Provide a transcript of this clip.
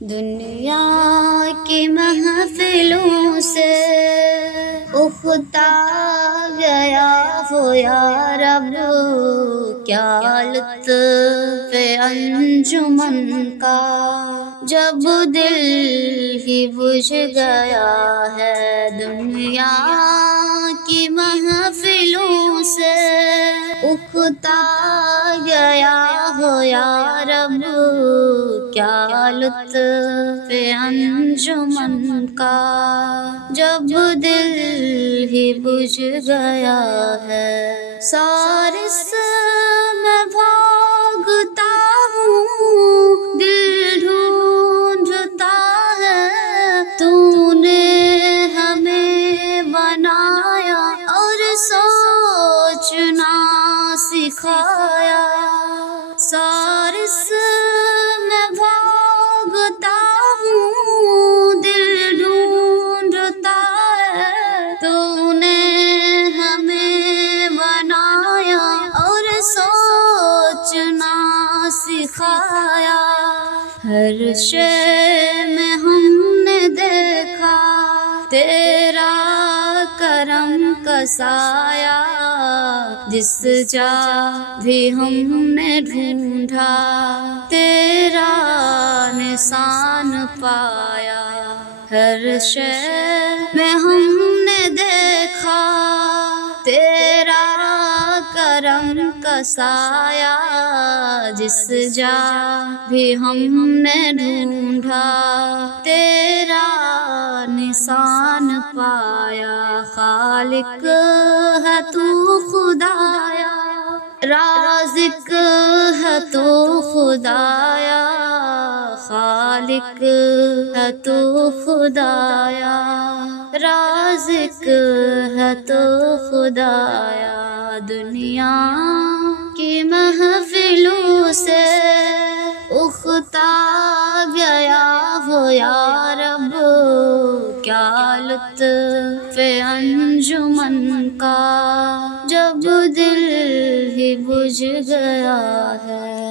دنیا کی محفلوں سے اختا گیا ہو یا رب، کیا لطف انجمن کا، جب دل ہی بجھ گیا ہے دنیا کی محفلوں سے اختا گیا ہو یا رب، کیا لطف انجمن کا، جب دل ہی بجھ گیا ہے۔ سارس میں بھاگتا ہوں، دل ڈھونڈتا ہے، تو نے ہمیں بنایا اور سوچنا سکھایا۔ سارس میں بھاگتا ہوں، دل ڈھونڈتا ہے، تو نے ہمیں بنایا اور سوچنا سکھایا۔ ہر شے میں ہم نے دیکھا تیرا کرم کا سایہ، جس جا بھی ہم نے ڈھونڈا تیرا نشان پایا۔ ہر شے میں ہم نے دیکھا تیرا کرم کا سایہ، جس جا بھی ہم نے ڈھونڈا تیرا نشان پایا۔ خالق ہے تو خدایا، رازق ہے تو خدایا، خالق ہے تو خدایا، رازق ہے تو خدایا۔ دنیا کی محفلوں سے اختا گیا ہو یا رب، کیا لطف انجمن کا، جب دل ہی بجھ گیا ہے۔